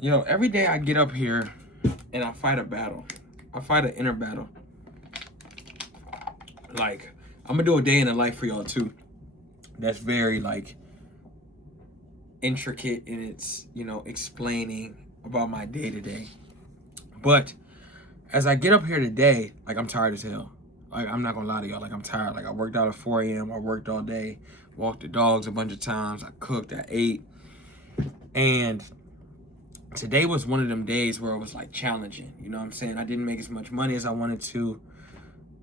Every day I get up here and I fight a battle. I fight an inner battle. Like, I'm gonna do a day in the life for y'all too. That's very like intricate in its, explaining about my day to day. But as I get up here today, like I'm tired as hell. Like I'm not gonna lie to y'all, like I'm tired. Like I worked out at 4 a.m. I worked all day, walked the dogs a bunch of times. I cooked, I ate, and today was one of them days where it was like challenging. You know what I'm saying? I didn't make as much money as I wanted to.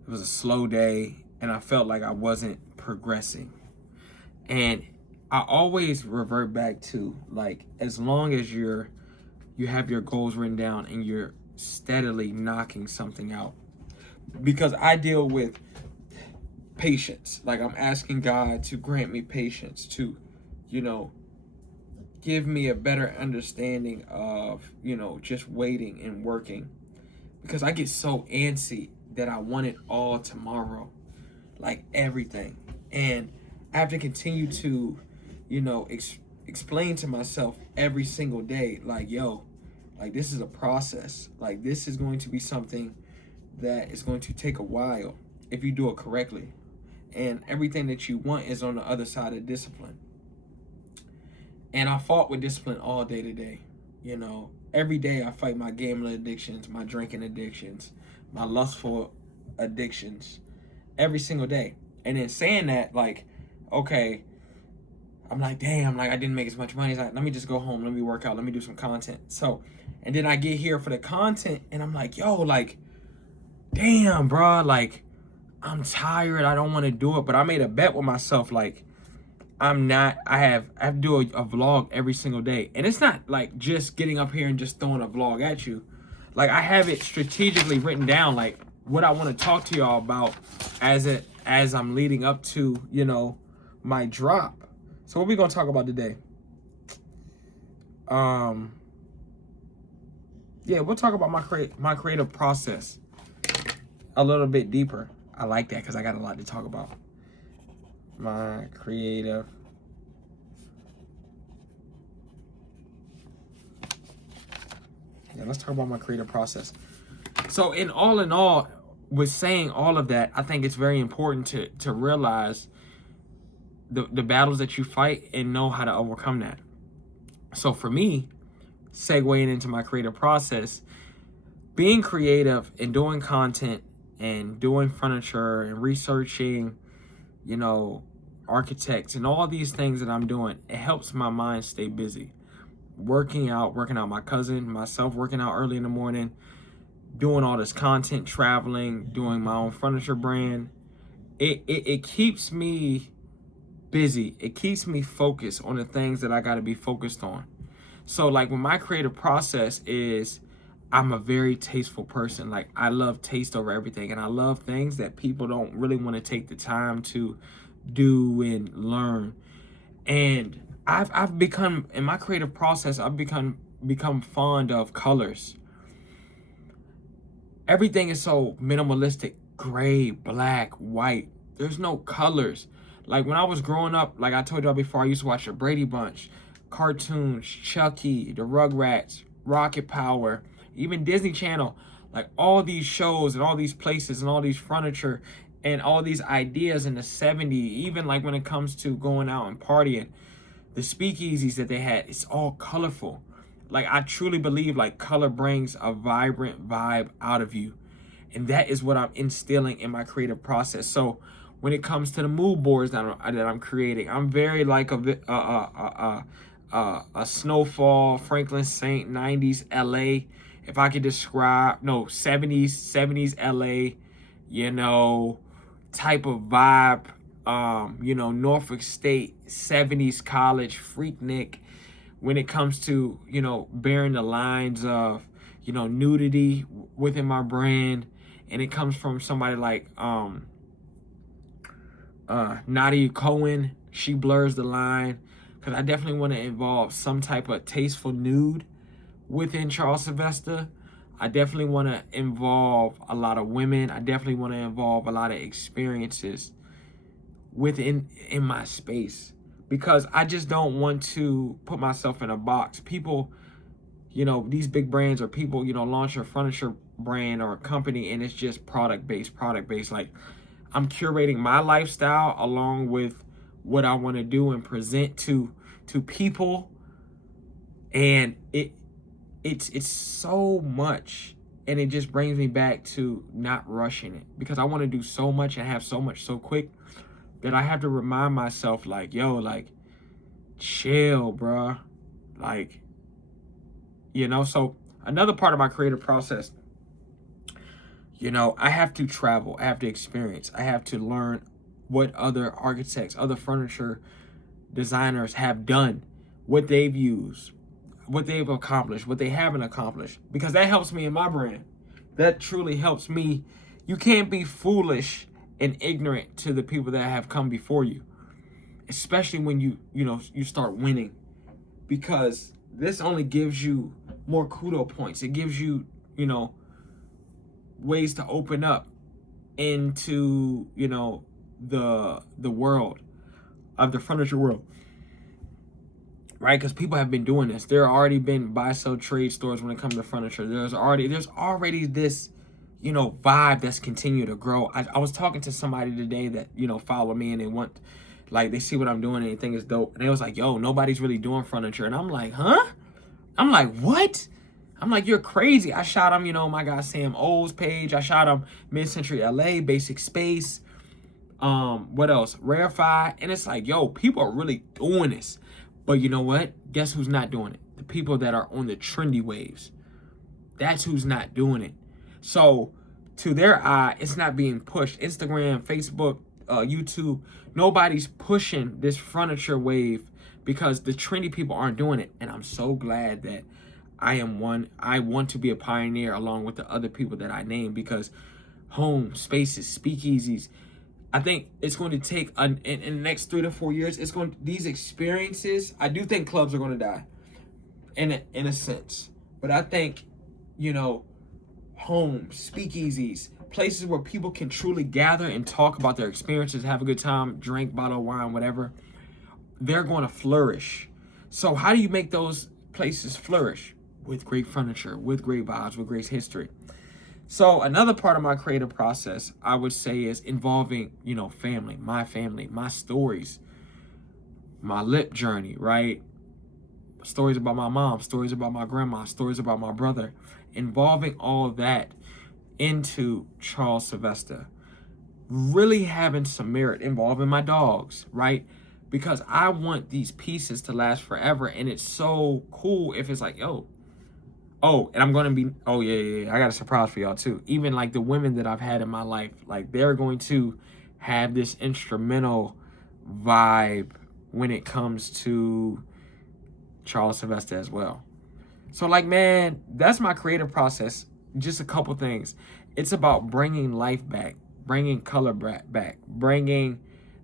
It was a slow day, and I felt like I wasn't progressing. And I always revert back to like as long as you have your goals written down and you're steadily knocking something out. Because I deal with patience. Like I'm asking God to grant me patience to, you know, give me a better understanding of, just waiting and working. Because I get so antsy that I want it all tomorrow. Like everything. And I have to continue to, explain to myself every single day, like, yo, like this is a process. Like this is going to be something that is going to take a while if you do it correctly. And everything that you want is on the other side of discipline. And I fought with discipline all day today. Every day I fight my gambling addictions, my drinking addictions, my lustful addictions, every single day. And then saying that, like, okay, I'm like, damn, like I didn't make as much money. Let me just go home. Let me work out. Let me do some content. So, and then I get here for the content and I'm like, yo, like, damn, bro, like, I'm tired. I don't want to do it. But I made a bet with myself, like, I have to do a vlog every single day. And it's not like just getting up here and just throwing a vlog at you. Like I have it strategically written down, like what I want to talk to y'all about as I'm leading up to, my drop. So what we gonna talk about today? Yeah, we'll talk about my creative process a little bit deeper. I like that because I got a lot to talk about. My creative. Yeah, let's talk about my creative process. So in all, with saying all of that, I think it's very important to realize the battles that you fight and know how to overcome that. So for me, segueing into my creative process, being creative and doing content and doing furniture and researching, architects and all these things that I'm doing, it helps my mind stay busy. Working out my cousin, myself working out early in the morning, doing all this content, traveling, doing my own furniture brand. It keeps me busy. It keeps me focused on the things that I got to be focused on. So like when my creative process is, I'm a very tasteful person. Like I love taste over everything. And I love things that people don't really want to take the time to do and learn. And I've become, in my creative process, I've become fond of colors. Everything is so minimalistic, gray, black, white. There's no colors. Like when I was growing up, like I told y'all before, I used to watch the Brady Bunch, cartoons, Chucky, the Rugrats, Rocket Power, even Disney Channel. Like all these shows and all these places and all these furniture and all these ideas in the 70s, even like when it comes to going out and partying, the speakeasies that they had, it's all colorful. Like I truly believe like color brings a vibrant vibe out of you. And that is what I'm instilling in my creative process. So when it comes to the mood boards that I'm creating, I'm very like a snowfall, Franklin Saint, 90s LA. If I could describe, no, 70s LA, type of vibe, Norfolk State, 70s college, Freaknik, when it comes to, bearing the lines of, nudity within my brand. And it comes from somebody like Nadia Cohen. She blurs the line because I definitely want to involve some type of tasteful nude within Charles Sylvester. I definitely want to involve a lot of women. I definitely want to involve a lot of experiences in my space because I just don't want to put myself in a box. People, you know, these big brands or people, you know, launch a furniture brand or a company and it's just product based. Like, I'm curating my lifestyle along with what I want to do and present to people, and it's so much, and it just brings me back to not rushing it, because I want to do so much and have so much so quick that I have to remind myself, like, yo, like, chill, bruh. Like, you know, so another part of my creative process, you know, I have to travel, I have to experience, I have to learn what other architects, other furniture designers have done, what they've used, what they've accomplished, what they haven't accomplished, because that helps me in my brand. That truly helps me. You can't be foolish and ignorant to the people that have come before you, especially when you start winning, because this only gives you more kudo points. It gives you, you know, ways to open up into, you know, the world of the furniture world, right? Because people have been doing this. There already been buy sell trade stores when it comes to furniture. There's already this, you know, vibe that's continued to grow. I was talking to somebody today that, you know, follow me, and they want, like, they see what I'm doing and they think it's dope, and they was like, yo, nobody's really doing furniture. And I'm like, huh? I'm like, what? I'm like, you're crazy. I shot him, you know, my guy Sam O's page. I shot him Mid-Century LA, Basic Space. What else? Rarefy. And it's like, yo, people are really doing this. But you know what? Guess who's not doing it? The people that are on the trendy waves. That's who's not doing it. So to their eye, it's not being pushed. Instagram, Facebook, YouTube, nobody's pushing this furniture wave because the trendy people aren't doing it. And I'm so glad that I am one. I want to be a pioneer along with the other people that I named, because home spaces, speakeasies, I think it's going to take in the next 3 to 4 years. These experiences. I do think clubs are going to die, in a sense, but I think, you know, home speakeasies, places where people can truly gather and talk about their experiences, have a good time, drink bottle of wine, whatever. They're going to flourish. So how do you make those places flourish? With great furniture, with great vibes, with great history. So another part of my creative process, I would say, is involving, you know, family, my stories, my lip journey, right? Stories about my mom, stories about my grandma, stories about my brother, involving all of that into Charles Sylvester. Really having some merit, involving my dogs, right? Because I want these pieces to last forever, and it's so cool if it's like, yo, oh, and I'm going to be, oh, yeah, I got a surprise for y'all, too. Even, like, the women that I've had in my life, like, they're going to have this instrumental vibe when it comes to Charles Sylvester as well. So, like, man, that's my creative process. Just a couple things. It's about bringing life back, bringing color back, bringing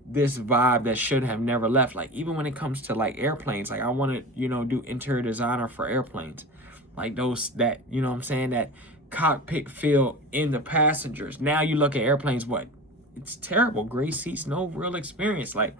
this vibe that should have never left. Like, even when it comes to, like, airplanes, like, I want to, you know, do interior designer for airplanes. Like those, that, you know what I'm saying, that cockpit feel in the passengers. Now you look at airplanes, what? It's terrible. Gray seats, no real experience. Like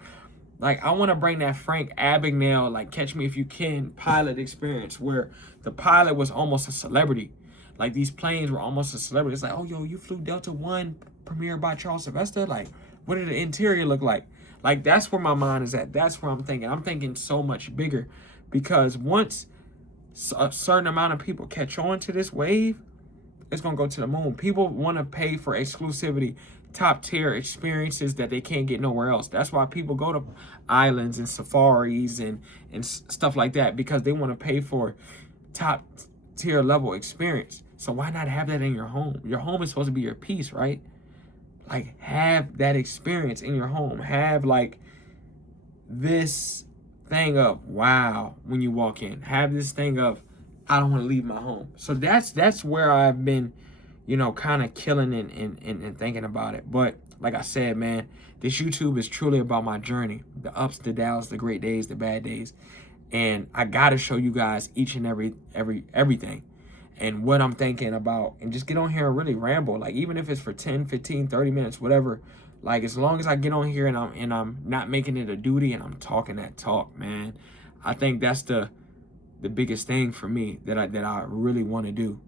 I want to bring that Frank Abagnale, like, Catch Me If You Can pilot experience, where the pilot was almost a celebrity. Like, these planes were almost a celebrity. It's like, oh, yo, you flew Delta One, premiered by Charles Sylvester. Like, what did the interior look like? Like, that's where my mind is at. That's where I'm thinking. I'm thinking so much bigger, because once a certain amount of people catch on to this wave, it's going to go to the moon. People want to pay for exclusivity, top tier experiences that they can't get nowhere else. That's why people go to islands and safaris and stuff like that, because they want to pay for top tier level experience. So why not have that in your home? Your home is supposed to be your peace, right? Like, have that experience in your home. Have, like, this thing of wow when you walk in. Have this thing of, I don't want to leave my home. So that's where I've been, you know, kind of killing and thinking about it. But like I said, man, this YouTube is truly about my journey, the ups, the downs, the great days, the bad days. And I gotta show you guys each and everything and what I'm thinking about, and just get on here and really ramble. Like, even if it's for 10, 15, 30 minutes, whatever. Like, as long as I get on here and I'm not making it a duty and I'm talking that talk, man, I think that's the the biggest thing for me that I really want to do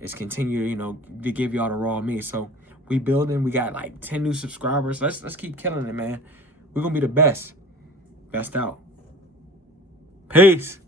is continue, you know, to give y'all the raw me. So we building. We got like 10 new subscribers. Let's keep killing it, man. We're gonna be the best. Best out. Peace.